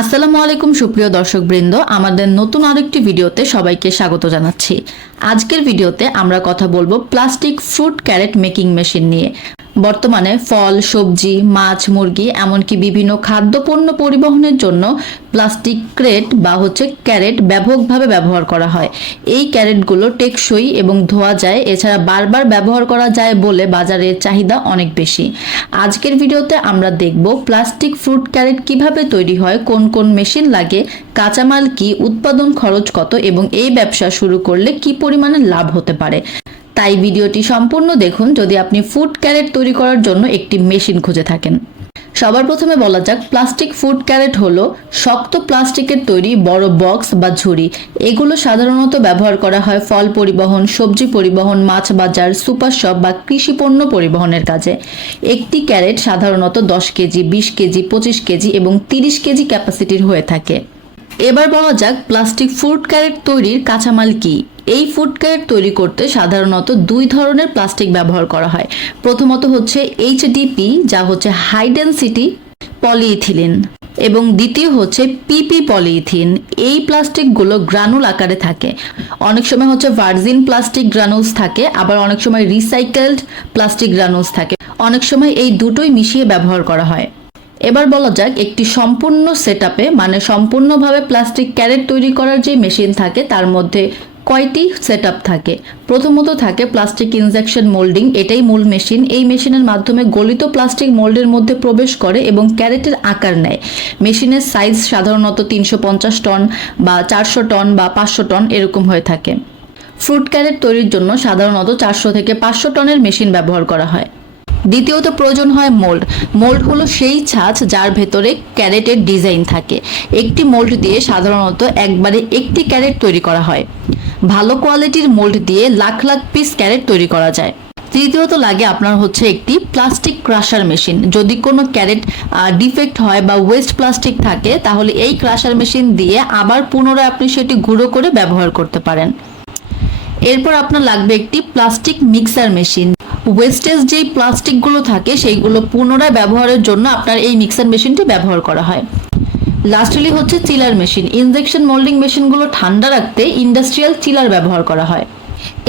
আসসালামু আলাইকুম সুপ্রিয় দর্শকবৃন্দ, আমাদের নতুন আরেকটি ভিডিওতে সবাইকে স্বাগত জানাচ্ছি। আজকের ভিডিওতে আমরা কথা বলবো plastic fruit crate making machine নিয়ে। বর্তমানে ফল, সবজি, মাছ, মুরগি এমনকি বিভিন্ন খাদ্যপণ্য পরিবহনের জন্য প্লাস্টিক ক্রেট বা ক্যারেট ব্যাপকভাবে ব্যবহার করা হয়। এই ক্যারেটগুলো টেকসই এবং ধোয়া যায়, এছাড়া বারবার ব্যবহার করা যায় বলে বাজারের চাহিদা অনেক বেশি। আজকের ভিডিওতে আমরা দেখব প্লাস্টিক ফ্রুট ক্যারেট কিভাবে তৈরি হয়, কোন কোন মেশিন লাগে, কাঁচামাল কি, উৎপাদন খরচ কত এবং এই ব্যবসা শুরু করলে কি পরিমাণে লাভ হতে পারে। তাই ভিডিওটি সম্পূর্ণ দেখুন যদি আপনি ফুড ক্যারেট তৈরি করার জন্য একটি মেশিন খুঁজে থাকেন। সবার প্রথমে বলা যাক, প্লাস্টিক ফুড ক্যারেট হলো শক্ত প্লাস্টিকের তৈরি বড় বক্স বা ঝুড়ি। এগুলো সাধারণত ব্যবহার করা হয় ফল পরিবহন, সবজি পরিবহন, মাছ বাজার, সুপার শপ বা কৃষি পণ্য পরিবহনের কাজে। একটি ক্যারেট সাধারণত 10 কেজি, 20 কেজি, 25 কেজি এবং 30 কেজি ক্যাপাসিটির হয়ে থাকে। এবার বলা যাক প্লাস্টিক ফুড ক্যারেট তৈরির কাঁচামাল কি। এই ফুড ক্যারেট তৈরি করতে সাধারণত দুই ধরনের প্লাস্টিক ব্যবহার করা হয়। প্রথমত HDP, যা হাই ডেনসিটি পলিইথিলিন, এবং দ্বিতীয় PP পলিইথিন। এই প্লাস্টিকগুলো গ্রানুল আকারে থাকে। অনেক সময় ভার্জিন প্লাস্টিক গ্রানুলস থাকে, আবার অনেক সময় রিসাইকেলড প্লাস্টিক গ্রানুলস থাকে। অনেক সময় এই দুটোই মিশিয়ে ব্যবহার করা হয়। এবার বলা যাক একটি সম্পূর্ণ সেটআপে, মানে সম্পূর্ণভাবে প্লাস্টিক ক্যারেট তৈরি করার যে মেশিন থাকে তার মধ্যে কয়টি সেটআপ থাকে। প্রথমত থাকে প্লাস্টিক ইনজেকশন মোল্ডিং। এটাই মূল মেশিন। এই মেশিনের মাধ্যমে গলিত প্লাস্টিক মোল্ডের মধ্যে প্রবেশ করে এবং ক্যারেটের আকার নেয়। মেশিনের সাইজ সাধারণত 350 টন বা 400 টন বা 500 টন এরকম হয়ে থাকে। ফ্রুট ক্যারেট তৈরির জন্য সাধারণত 400 থেকে 500 টনের মেশিন ব্যবহার করা হয়। দ্বিতীয়ত প্রয়োজন হয় মোল্ড। মোল্ড হলো সেই ছাঁচ যার ভেতরে ক্যারেটের ডিজাইন থাকে। একটি মোল্ড দিয়ে সাধারণত একবারে একটি ক্যারেট তৈরি করা হয়। ভালো কোয়ালিটির মোল্ড দিয়ে লাখ লাখ পিস ক্যারেট তৈরি করা যায়। তৃতীয়ত লাগে আপনার একটি প্লাস্টিক ক্রাশার মেশিন। যদি কোনো ক্যারেট ডিফেক্ট হয় বা ওয়েস্ট প্লাস্টিক থাকে, তাহলে এই ক্রাশার মেশিন দিয়ে আবার পুনরায় আপনি সেটি গুঁড়ো করে ব্যবহার করতে পারেন। এরপর আপনার লাগবে একটি প্লাস্টিক মিক্সার মেশিন। ওয়েস্টেজ যেই প্লাস্টিকগুলো থাকে সেইগুলো পুনরায় ব্যবহারের জন্য আপনার এই মিক্সার মেশিনটি ব্যবহার করা হয়। Lastly chiller machine. Injection moulding মেশিনগুলো ঠান্ডা রাখতে ইন্ডাস্ট্রিয়াল চিলার ব্যবহার করা হয়।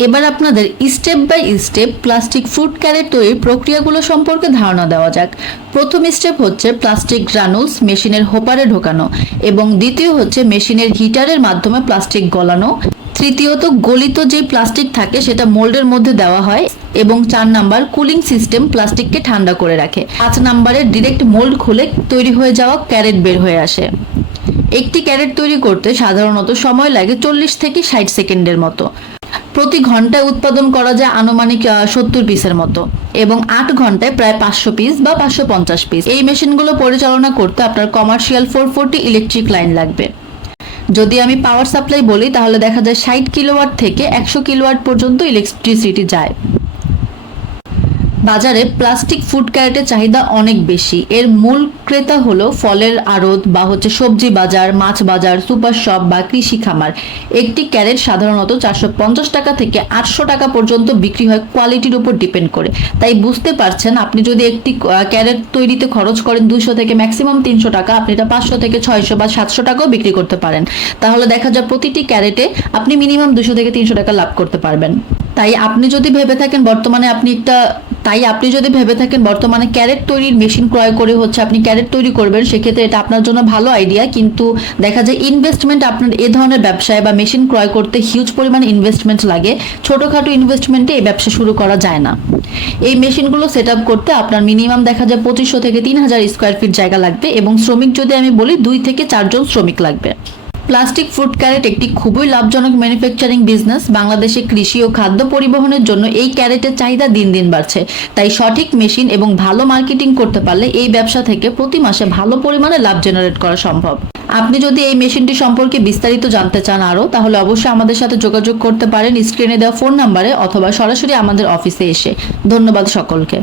এবার আপনাদের step by step plastic fruit crate তৈরির প্রক্রিয়াগুলো সম্পর্কে ধারণা দেওয়া যাক। প্রথম স্টেপ প্লাস্টিক গ্রানুলস মেশিনের হোপারে ঢোকানো, এবং দ্বিতীয় মেশিনের হিটারের মাধ্যমে প্লাস্টিক গলানো। তৃতীয়ত গলিত যে প্লাস্টিক থাকে সেটা মোল্ডের মধ্যে দেওয়া হয়, এবং 4 নাম্বার কুলিং সিস্টেম প্লাস্টিককে ঠান্ডা করে রাখে। 5 নাম্বারে ডিরেক্ট মোল্ড খুলে তৈরি হয়ে যাওয়া ক্যারেট বের হয়ে আসে। একটি ক্যারেট তৈরি করতে সাধারণত সময় লাগে 40 থেকে 60 সেকেন্ডের মতো। প্রতি ঘন্টায় উৎপাদন করা যায় আনুমানিক 70 পিসের মতো, এবং 8 ঘন্টায় প্রায় 500 পিস বা 550 পিস। এই মেশিনগুলো পরিচালনা করতে আপনার কমার্শিয়াল 440 ইলেকট্রিক লাইন লাগবে। যদি আমি পাওয়ার সাপ্লাই বলি তাহলে দেখা যায় 60 কিলোওয়াট থেকে 100 কিলোওয়াট পর্যন্ত ইলেকট্রিসিটি যায়। বাজারে প্লাস্টিক ফুড ক্যারেটের চাহিদা অনেক বেশি। এর মূল ক্রেতা হলো ফলের আড়ত বা সবজি বাজার, মাছ বাজার, সুপার শপ বা কৃষি খামার। একটি ক্যারেট সাধারণত 450 টাকা থেকে 800 টাকা পর্যন্ত বিক্রি হয়, কোয়ালিটির উপর ডিপেন্ড করে। তাই বুঝতে পারছেন, আপনি যদি একটি ক্যারেট তৈরিতে খরচ করেন 200 থেকে ম্যাক্সিমাম 300 টাকা, আপনি এটা 500 থেকে 600 বা 700 টাকাও বিক্রি করতে পারেন। তাহলে দেখা যায় প্রতিটি ক্যারেটে আপনি মিনিমাম 200 থেকে 300 টাকা লাভ করতে পারবেন। তাই আপনি যদি ভেবে থাকেন বর্তমানে ক্যারেট তৈরির মেশিন ক্রয় করে আপনি ক্যারেট তৈরি করবেন, সেক্ষেত্রে এটা আপনার জন্য ভালো আইডিয়া। কিন্তু দেখা যায় ইনভেস্টমেন্ট, আপনার এ ধরনের ব্যবসায় বা মেশিন ক্রয় করতে হিউজ পরিমাণে ইনভেস্টমেন্ট লাগে। ছোটখাটো ইনভেস্টমেন্টে এই ব্যবসা শুরু করা যায় না। এই মেশিনগুলো সেট আপ করতে আপনার মিনিমাম দেখা যায় 2500 থেকে 3000 স্কোয়ার ফিট জায়গা লাগবে, এবং শ্রমিক যদি আমি বলি 2 থেকে 4 জন শ্রমিক লাগবে। প্লাস্টিক ফ্রুট ক্যারেট একটি খুবই লাভজনক ম্যানুফ্যাকচারিং বিজনেস। বাংলাদেশে কৃষি ও খাদ্য পরিবহনের জন্য এই ক্যারেটের চাহিদা দিন দিন বাড়ছে। তাই সঠিক মেশিন এবং ভালো মার্কেটিং করতে পারলে এই ব্যবসা থেকে প্রতি মাসে ভালো পরিমাণে লাভ জেনারেট করা সম্ভব। আপনি যদি এই মেশিনটি সম্পর্কে বিস্তারিত জানতে চান আরও, তাহলে অবশ্যই আমাদের সাথে যোগাযোগ করতে পারেন স্ক্রিনে দেওয়া ফোন নাম্বারে, অথবা সরাসরি আমাদের অফিসে এসে। ধন্যবাদ সকলকে।